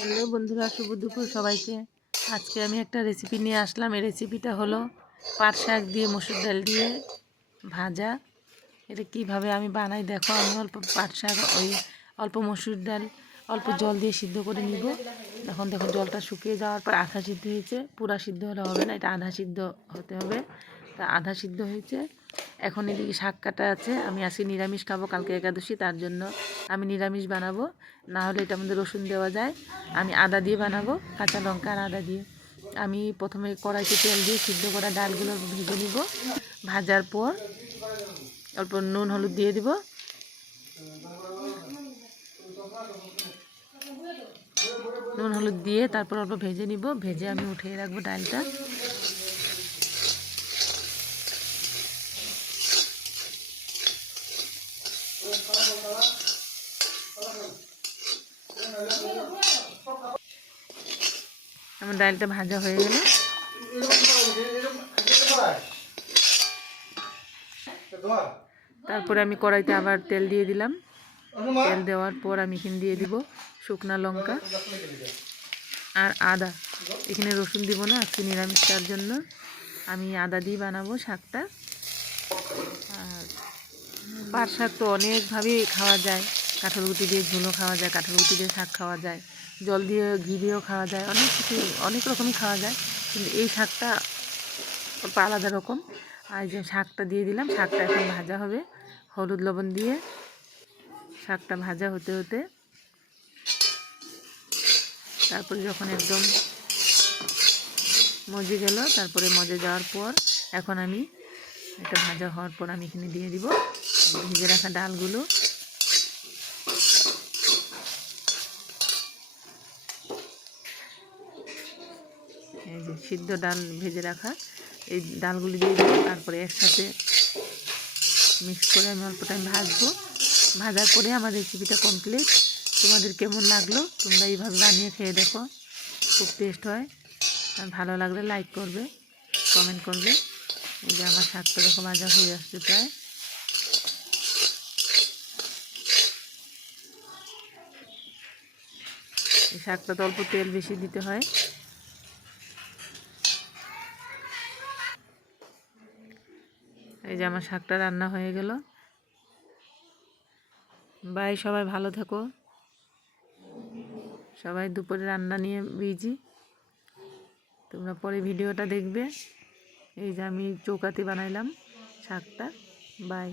Hello বন্ধুরা, শুভ দুপুর সবাইকে। আজকে আমি একটা রেসিপি নিয়ে আসলাম। এই রেসিপিটা হলো পাট শাক দিয়ে মসুর ডাল দিয়ে ভাজা। এটা কিভাবে আমি বানাই দেখো। আমি অল্প পাট শাক, অল্প মসুর ডাল অল্প জল দিয়ে সিদ্ধ করে নিব। এখন দেখো জলটা শুকিয়ে যাওয়ার পর আধা সিদ্ধ হয়েছে, পুরা সিদ্ধ হলে হবে না, এটা আধা সিদ্ধ হতে হবে। তা আধা সিদ্ধ হয়েছে। এখন এদিকে শাক কাটা আছে। আমি আজকে নিরামিষ খাবো, কালকে একাদশী, তার জন্য আমি নিরামিষ বানাবো। না হলে এটার মধ্যে রসুন দেওয়া যায়। আমি আদা দিয়ে বানাবো, কাঁচা লঙ্কা আর আদা দিয়ে। আমি প্রথমে কড়াইতে তেল দিয়ে সিদ্ধ করা ডালগুলো ভেজে নিব। ভাজার পর অল্প নুন হলুদ দিয়ে দিব। নুন হলুদ দিয়ে তারপর অল্প ভেজে নিব। ভেজে আমি উঠিয়ে রাখবো ডালটা। আমার ডালটা ভাজা হয়ে গেল। তারপরে আমি কড়াইতে আবার তেল দিয়ে দিলাম। তেল দেওয়ার পর আমি এখানে দিয়ে দিব শুকনা লঙ্কা আর আদা। এখানে রসুন দিব না, আজকে নিরামিষ, তার জন্য আমি আদা দিয়ে বানাবো শাকটা। আর পাট শাক তো অনেকভাবেই খাওয়া যায়। কাঁঠালগুটি দিয়ে ঝোলও খাওয়া যায়, কাঁঠালগুটি দিয়ে শাক খাওয়া যায়, জল দিয়ে ঘি দিয়েও খাওয়া যায়, অনেক কিছু অনেক রকমই খাওয়া যায়। কিন্তু এই শাকটা অল্প আলাদা রকম। আর যে শাকটা দিয়ে দিলাম, শাকটা এখন ভাজা হবে হলুদ লবণ দিয়ে। শাকটা ভাজা হতে হতে তারপরে যখন একদম মজে গেল, তারপরে মজে যাওয়ার পর এখন আমি এটা ভাজা হওয়ার পর আমি এখানে দিয়ে দিব ভেজে রাখা ডালগুলো। এই যে সিদ্ধ ডাল ভেজে রাখা, এই ডালগুলি দিয়ে দিব। তারপরে একসাথে মিক্স করে আমি অল্প টাইম ভাজবো। ভাজার পরে আমার রেসিপিটা কমপ্লিট। তোমাদের কেমন লাগলো তোমরা এইভাবে বানিয়ে খেয়ে দেখো, খুব টেস্ট হয়। আর ভালো লাগলে লাইক করবে, কমেন্ট করবে। এই যে আমার শাকটা দেখো ভাজা হয়ে আসছে প্রায়। এই শাকটা তো অল্প তেল বেশি দিতে হয়। এই যে আমার শাকটা রান্না হয়ে গেল। বাই, সবাই ভালো থেকো। সবাই দুপুরে রান্না নিয়ে বিজি। তোমরা পরে ভিডিওটা দেখবে। এই যে আমি চৌকাতে বানাইলাম শাকটা। বাই।